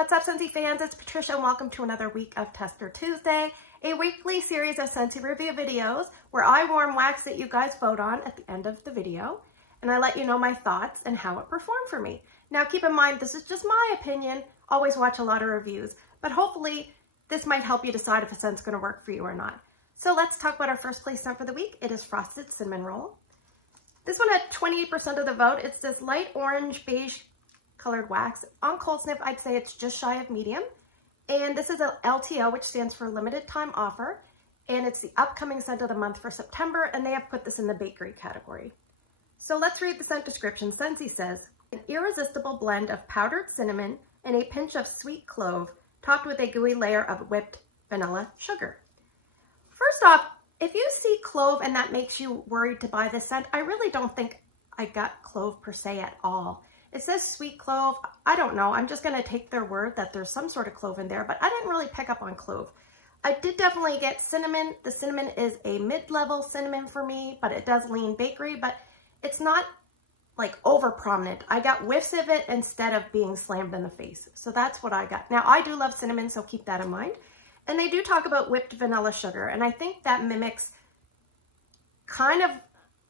What's up, Scentsy fans? It's Patricia and welcome to another week of Tester Tuesday, a weekly series of Scentsy review videos where I warm wax that you guys vote on at the end of the video, and I let you know my thoughts and how it performed for me. Now keep in mind, this is just my opinion. Always watch a lot of reviews, but hopefully this might help you decide if a scent's going to work for you or not. So let's talk about our first place scent for the week. It is Frosted Cinnamon Roll. This one had 28% of the vote. It's this light orange beige colored wax. On cold sniff, I'd say it's just shy of medium. And this is an LTO, which stands for limited time offer. And it's the upcoming scent of the month for September, and they have put this in the bakery category. So let's read the scent description. Scentsy says, an irresistible blend of powdered cinnamon and a pinch of sweet clove, topped with a gooey layer of whipped vanilla sugar. First off, if you see clove and that makes you worried to buy this scent, I really don't think I got clove per se at all. It says sweet clove. I don't know. I'm just going to take their word that there's some sort of clove in there, but I didn't really pick up on clove. I did definitely get cinnamon. The cinnamon is a mid-level cinnamon for me, but it does lean bakery, but it's not like over prominent. I got whiffs of it instead of being slammed in the face. So that's what I got. Now, I do love cinnamon, so keep that in mind. And they do talk about whipped vanilla sugar, and I think that mimics kind of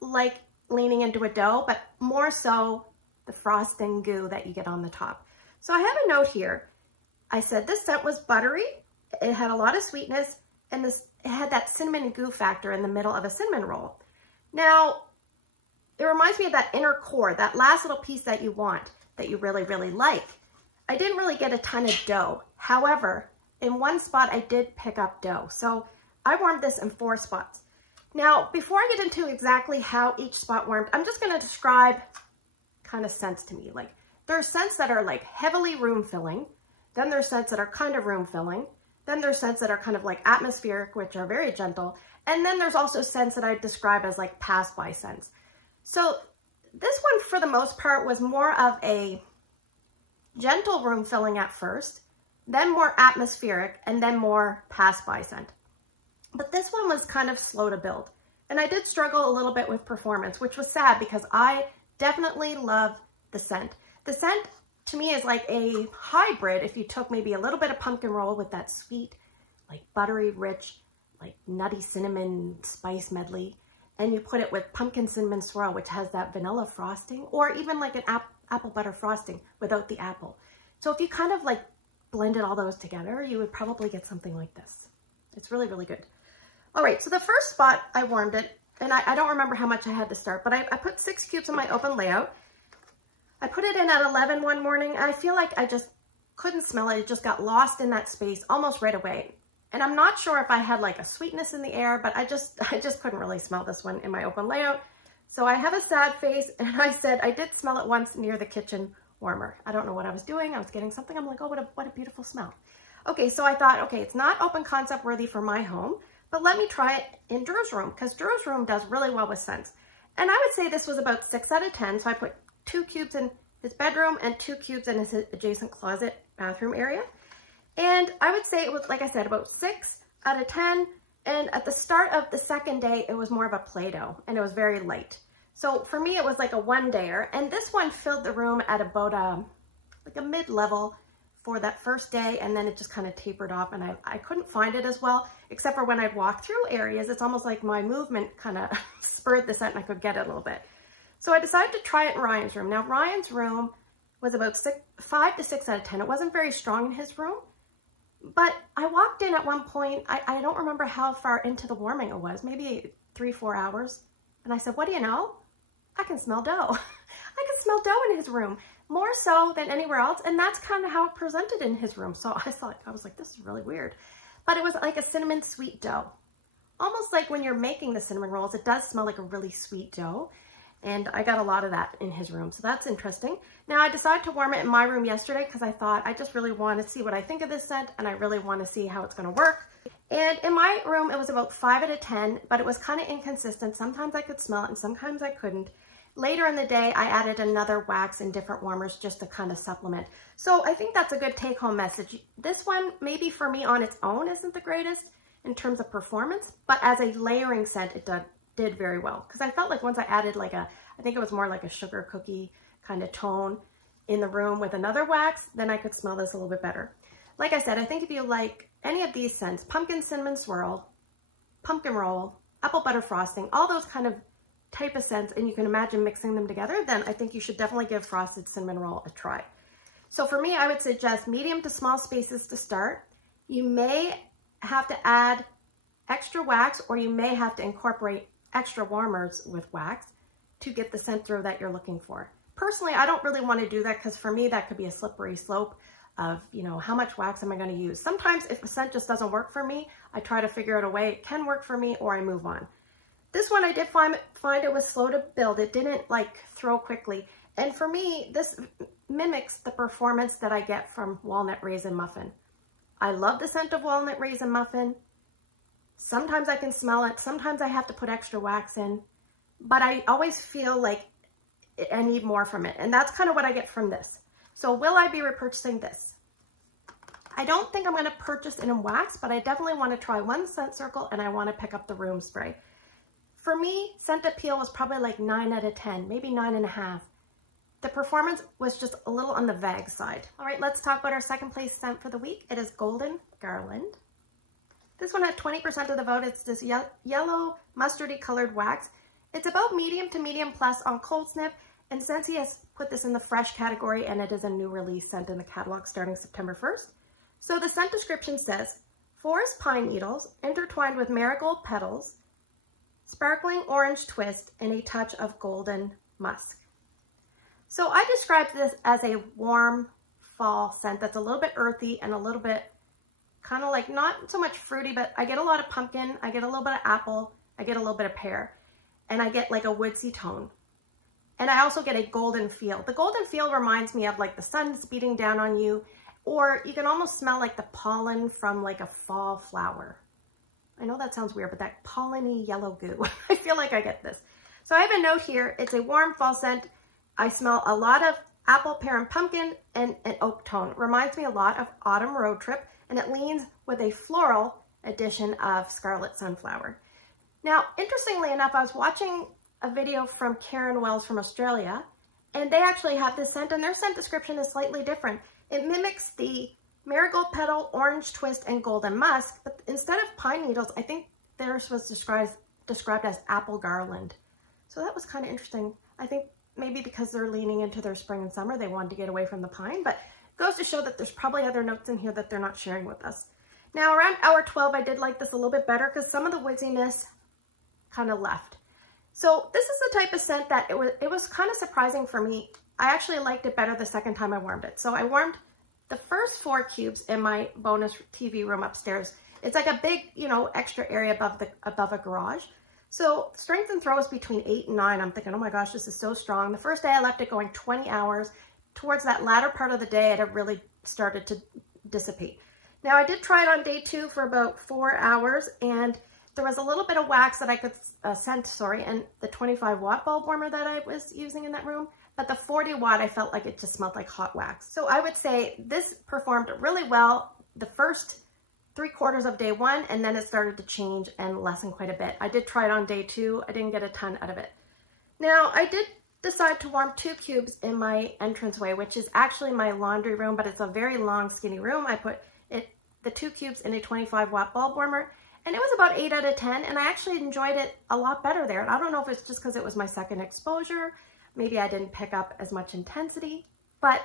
like leaning into a dough, but more so the frosting goo that you get on the top. So I have a note here. I said this scent was buttery, it had a lot of sweetness, and it had that cinnamon goo factor in the middle of a cinnamon roll. Now, it reminds me of that inner core, that last little piece that you want, that you really, really like. I didn't really get a ton of dough. However, in one spot, I did pick up dough. So I warmed this in 4 spots. Now, before I get into exactly how each spot warmed, I'm just going to describe kind of scents to me. Like, there are scents that are like heavily room filling. Then there's scents that are kind of room filling. Then there's scents that are kind of like atmospheric, which are very gentle. And then there's also scents that I describe as like pass by scents. So this one, for the most part, was more of a gentle room filling at first, then more atmospheric, and then more pass by scent. But this one was kind of slow to build. And I did struggle a little bit with performance, which was sad because I definitely love the scent. The scent to me is like a hybrid if you took maybe a little bit of pumpkin roll with that sweet, like buttery, rich, like nutty cinnamon spice medley, and you put it with pumpkin cinnamon swirl, which has that vanilla frosting, or even like an apple butter frosting without the apple. So if you kind of like blended all those together, you would probably get something like this. It's really, really good. All right, so the first spot I warmed it, and I don't remember how much I had to start, but I put 6 cubes in my open layout. I put it in at 11 one morning, and I feel like I just couldn't smell it. It just got lost in that space almost right away. And I'm not sure if I had like a sweetness in the air, but I just couldn't really smell this one in my open layout. So I have a sad face, and I said I did smell it once near the kitchen warmer. I don't know what I was doing. I was getting something. I'm like, oh, what a beautiful smell. Okay, so I thought, okay, it's not open concept worthy for my home, but let me try it in Drew's room, because Drew's room does really well with scents. And I would say this was about 6 out of 10. So I put 2 cubes in his bedroom and 2 cubes in his adjacent closet bathroom area. And I would say it was, like I said, about 6 out of 10. And at the start of the second day, it was more of a Play-Doh, and it was very light. So for me, it was like a 1-dayer. And this one filled the room at about like a mid-level for that first day, and then it just kind of tapered off, and I couldn't find it as well, except for when I'd walk through areas. It's almost like my movement kind of spurred the scent and I could get it a little bit. So I decided to try it in Ryan's room. Now, Ryan's room was about 5 to 6 out of 10. It wasn't very strong in his room, but I walked in at one point. I don't remember how far into the warming it was, maybe 3-4 hours. And I said, what do you know? I can smell dough. I can smell dough in his room, more so than anywhere else. And that's kind of how it presented in his room. So I was like, this is really weird. But it was like a cinnamon sweet dough. Almost like when you're making the cinnamon rolls, it does smell like a really sweet dough. And I got a lot of that in his room. So that's interesting. Now, I decided to warm it in my room yesterday because I thought I just really want to see what I think of this scent, and I really want to see how it's going to work. And in my room, it was about 5 out of 10, but it was kind of inconsistent. Sometimes I could smell it and sometimes I couldn't. Later in the day, I added another wax and different warmers just to kind of supplement. So I think that's a good take-home message. This one, maybe for me on its own, isn't the greatest in terms of performance, but as a layering scent, it did very well. Because I felt like once I added like I think it was more like a sugar cookie kind of tone, in the room with another wax, then I could smell this a little bit better. Like I said, I think if you like any of these scents, pumpkin cinnamon swirl, pumpkin roll, apple butter frosting, all those kind of type of scents, and you can imagine mixing them together, then I think you should definitely give frosted cinnamon roll a try. So for me, I would suggest medium to small spaces to start. You may have to add extra wax, or you may have to incorporate extra warmers with wax to get the scent through that you're looking for. Personally, I don't really want to do that because for me, that could be a slippery slope of, you know, how much wax am I going to use? Sometimes if a scent just doesn't work for me, I try to figure out a way it can work for me, or I move on. This one I did find it was slow to build. It didn't like throw quickly. And for me, this mimics the performance that I get from Walnut Raisin Muffin. I love the scent of Walnut Raisin Muffin. Sometimes I can smell it. Sometimes I have to put extra wax in, but I always feel like I need more from it. And that's kind of what I get from this. So will I be repurchasing this? I don't think I'm going to purchase it in wax, but I definitely want to try one scent circle, and I want to pick up the room spray. For me, scent appeal was probably like 9 out of 10, maybe 9.5. The performance was just a little on the vague side. All right, let's talk about our second place scent for the week. It is Golden Garland. This one had 20% of the vote. It's this yellow mustardy colored wax. It's about medium to medium plus on cold snip, and Scentsy has put this in the fresh category, and it is a new release scent in the catalog starting September 1st. So the scent description says, forest pine needles intertwined with marigold petals, sparkling orange twist, and a touch of golden musk. So I described this as a warm fall scent that's a little bit earthy and a little bit kind of like not so much fruity, but I get a lot of pumpkin, I get a little bit of apple, I get a little bit of pear, and I get like a woodsy tone. And I also get a golden feel. The golden feel reminds me of like the sun's beating down on you, or you can almost smell like the pollen from like a fall flower. I know that sounds weird, but that pollen-y yellow goo. I feel like I get this. So I have a note here. It's a warm fall scent. I smell a lot of apple, pear, and pumpkin, and an oak tone. Reminds me a lot of Autumn Road Trip, and it leans with a floral addition of Scarlet Sunflower. Now, interestingly enough, I was watching a video from Karen Wells from Australia, and they actually have this scent, and their scent description is slightly different. It mimics the marigold petal, orange twist, and golden musk, but instead of pine needles, I think theirs was described as apple garland. So that was kind of interesting. I think maybe because they're leaning into their spring and summer, they wanted to get away from the pine, but it goes to show that there's probably other notes in here that they're not sharing with us. Now around hour 12, I did like this a little bit better because some of the woodsiness kind of left. So this is the type of scent that it was kind of surprising for me. I actually liked it better the second time I warmed it. So I warmed the first 4 cubes in my bonus TV room upstairs. It's like a big, you know, extra area above a garage. So strength and throw is between 8 and 9. I'm thinking, oh my gosh, this is so strong. The first day I left it going 20 hours. Towards that latter part of the day, it had really started to dissipate. Now I did try it on day 2 for about 4 hours, and there was a little bit of wax that I could scent, and the 25 watt bulb warmer that I was using in that room. But the 40 watt, I felt like it just smelled like hot wax. So I would say this performed really well the first 3/4 of day 1, and then it started to change and lessen quite a bit. I did try it on day 2. I didn't get a ton out of it. Now I did decide to warm 2 cubes in my entranceway, which is actually my laundry room, but it's a very long, skinny room. I put the 2 cubes in a 25 watt bulb warmer, and it was about 8 out of 10, and I actually enjoyed it a lot better there. And I don't know if it's just because it was my second exposure. Maybe I didn't pick up as much intensity, but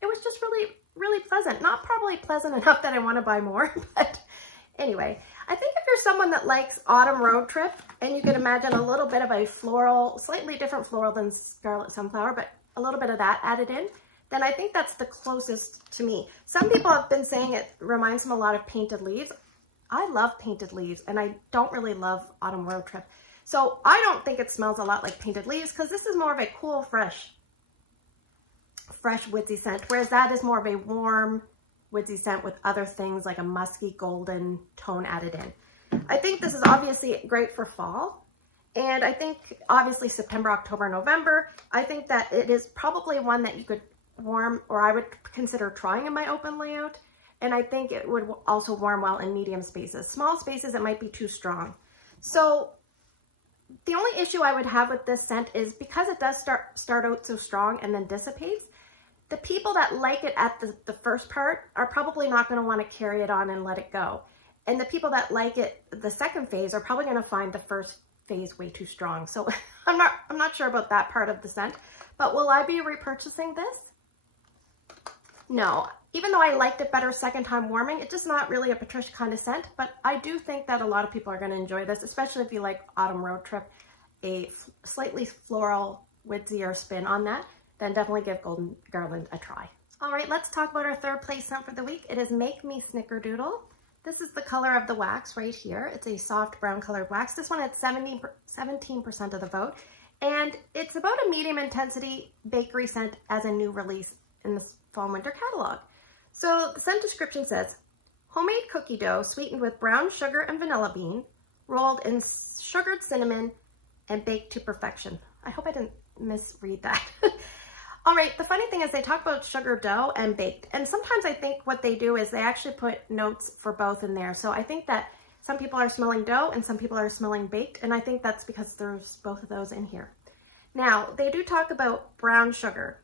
it was just really, really pleasant. Not probably pleasant enough that I want to buy more, but anyway, I think if you're someone that likes Autumn Road Trip, and you can imagine a little bit of a floral, slightly different floral than Scarlet Sunflower, but a little bit of that added in, then I think that's the closest to me. Some people have been saying it reminds them a lot of Painted Leaves. I love Painted Leaves, and I don't really love Autumn Road Trip. So I don't think it smells a lot like Painted Leaves, because this is more of a cool, fresh woodsy scent, whereas that is more of a warm woodsy scent with other things like a musky golden tone added in. I think this is obviously great for fall, and I think obviously September, October, November, I think that it is probably one that you could warm, or I would consider trying in my open layout, and I think it would also warm well in medium spaces. Small spaces, it might be too strong. So the only issue I would have with this scent is because it does start out so strong and then dissipates, the people that like it at the first part are probably not going to want to carry it on and let it go. And the people that like it the second phase are probably going to find the first phase way too strong. So I'm not sure about that part of the scent. But will I be repurchasing this? No. Even though I liked it better second time warming, it's just not really a Patricia kind of scent. But I do think that a lot of people are going to enjoy this, especially if you like Autumn Road Trip, a slightly floral woodzier spin on that. Then definitely give Garland a try. All right, let's talk about our third place scent for the week. It is Me Snickerdoodle. This is the color of the wax right here. It's a soft brown colored wax. This one had 17% of the vote. And it's about a medium intensity bakery scent as a new release in the fall and winter catalog. So the scent description says, homemade cookie dough sweetened with brown sugar and vanilla bean, rolled in sugared cinnamon and baked to perfection. I hope I didn't misread that. All right, the funny thing is they talk about sugar dough and baked. And sometimes I think what they do is they actually put notes for both in there. So I think that some people are smelling dough and some people are smelling baked. And I think that's because there's both of those in here. Now, they do talk about brown sugar.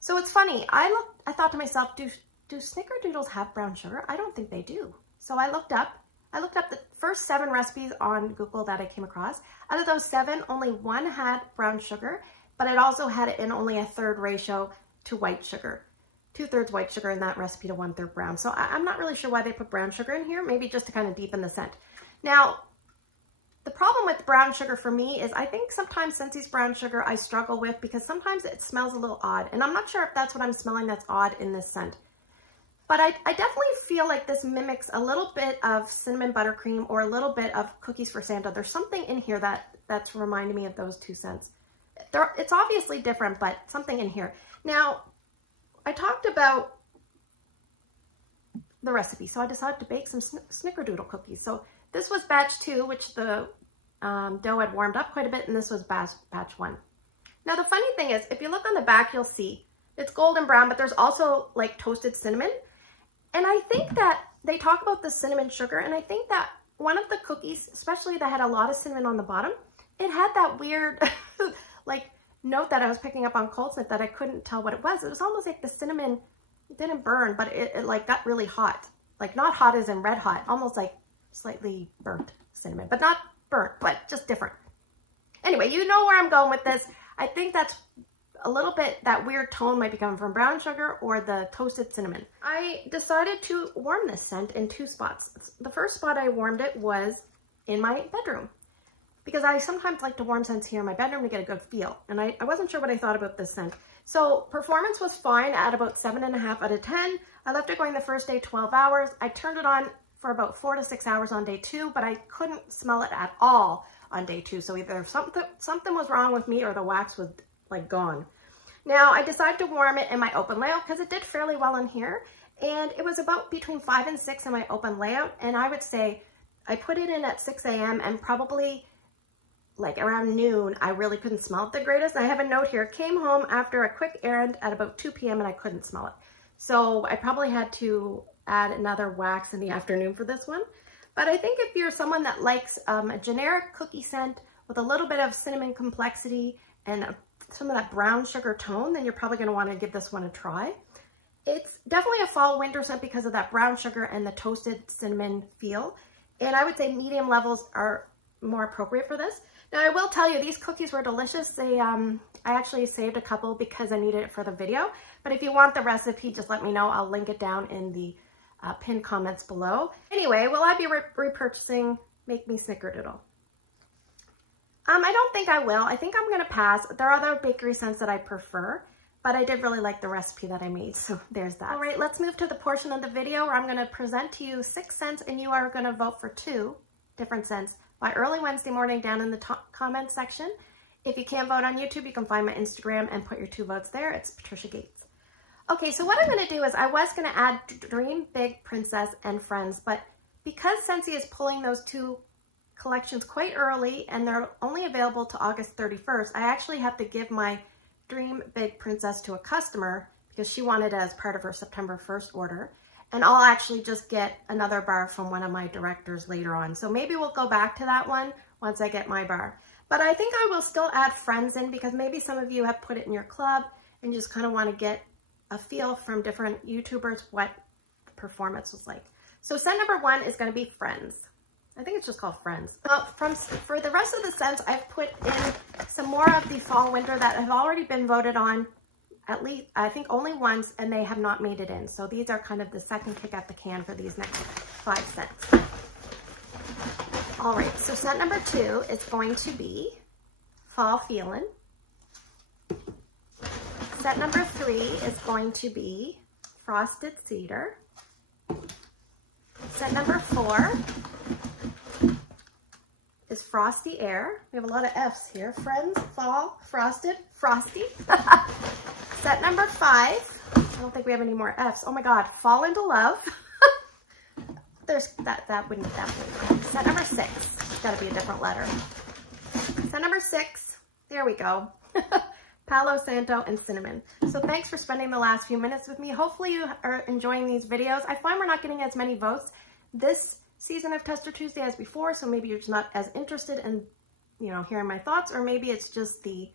So it's funny, I thought to myself, do Snickerdoodles have brown sugar? I don't think they do. So I looked up the first 7 recipes on Google that I came across. Out of those 7, only 1 had brown sugar, but it also had it in only a 1/3 ratio to white sugar. 2/3 white sugar in that recipe to 1/3 brown. So I'm not really sure why they put brown sugar in here, maybe just to kind of deepen the scent. Now, the problem with brown sugar for me is I think sometimes Scentsy's brown sugar I struggle with because sometimes it smells a little odd. And I'm not sure if that's what I'm smelling that's odd in this scent. But I definitely feel like this mimics a little bit of cinnamon buttercream or a little bit of cookies for Santa. There's something in here that's reminding me of those two scents. It's obviously different, but something in here. Now, I talked about the recipe, so I decided to bake some Snickerdoodle cookies. So this was batch 2, which the dough had warmed up quite a bit, and this was batch 1. Now, the funny thing is, if you look on the back, you'll see it's golden brown, but there's also like toasted cinnamon. And I think that they talk about the cinnamon sugar, and I think that one of the cookies, especially that had a lot of cinnamon on the bottom, it had that weird like note that I was picking up on Cold Snip that I couldn't tell what it was. It was almost like the cinnamon didn't burn, but it like got really hot. Like not hot as in red hot, almost like slightly burnt cinnamon, but not burnt, but just different. Anyway, you know where I'm going with this. I think that's a little bit, that weird tone might be coming from brown sugar or the toasted cinnamon. I decided to warm this scent in 2 spots. The first spot I warmed it was in my bedroom, because I sometimes like to warm scents here in my bedroom to get a good feel. And I wasn't sure what I thought about this scent. So performance was fine at about 7.5 out of 10. I left it going the first day 12 hours. I turned it on for about 4 to 6 hours on day 2, but I couldn't smell it at all on day 2. So either something was wrong with me or the wax was like gone. Now I decided to warm it in my open layout because it did fairly well in here. And it was about between 5 and 6 in my open layout. And I would say I put it in at 6 a.m. and probably like around noon, I really couldn't smell it the greatest. I have a note here, came home after a quick errand at about 2 p.m. and I couldn't smell it. So I probably had to add another wax in the afternoon for this one. But I think if you're someone that likes a generic cookie scent with a little bit of cinnamon complexity and some of that brown sugar tone, then you're probably going to want to give this one a try. It's definitely a fall winter scent because of that brown sugar and the toasted cinnamon feel. And I would say medium levels are more appropriate for this. Now I will tell you, these cookies were delicious. They, I actually saved a couple because I needed it for the video. But if you want the recipe, just let me know. I'll link it down in the pinned comments below. Anyway, will I be repurchasing Me Snickerdoodle? I don't think I will. I think I'm going to pass. There are other bakery scents that I prefer, but I did really like the recipe that I made, so there's that. All right, let's move to the portion of the video where I'm going to present to you 6 scents, and you are going to vote for 2 different scents by early Wednesday morning down in the comment section. If you can't vote on YouTube, you can find my Instagram and put your 2 votes there. It's Patricia Gates. Okay, so what I'm going to do is I was going to add Dream Big Princess and Friends, but because Scentsy is pulling those 2 collections quite early and they're only available to August 31st, I actually have to give my Dream Big Princess to a customer because she wanted it as part of her September 1st order. And I'll actually just get another bar from one of my directors later on. So maybe we'll go back to that one once I get my bar. But I think I will still add Friends in because maybe some of you have put it in your club and you just kind of want to get a feel from different YouTubers what performance was like. So scent number 1 is going to be Friends. I think it's just called Friends. For the rest of the scents, I've put in some more of the fall winter that have already been voted on, at least, I think only once, and they have not made it in. So these are kind of the second kick at the can for these next 5 scents. All right, so scent number 2 is going to be Fall Feelin'. Scent number 3 is going to be Frosted Cedar. Scent number 4 is Frosty Air. We have a lot of F's here. Friends, Fall, Frosted, Frosty. Scent number 5, I don't think we have any more F's. Oh my God, Fall into Love. There's that wouldn't definitely be. Scent number 6, it's gotta be a different letter. Scent number 6, there we go. Palo Santo and Cinnamon. So thanks for spending the last few minutes with me. Hopefully you are enjoying these videos. I find we're not getting as many votes this season of Tester Tuesday as before, so maybe you're just not as interested in, you know, hearing my thoughts, or maybe it's just the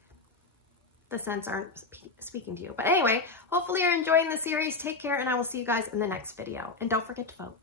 scents aren't speaking to you. But anyway, hopefully you're enjoying the series. Take care, and I will see you guys in the next video. And don't forget to vote.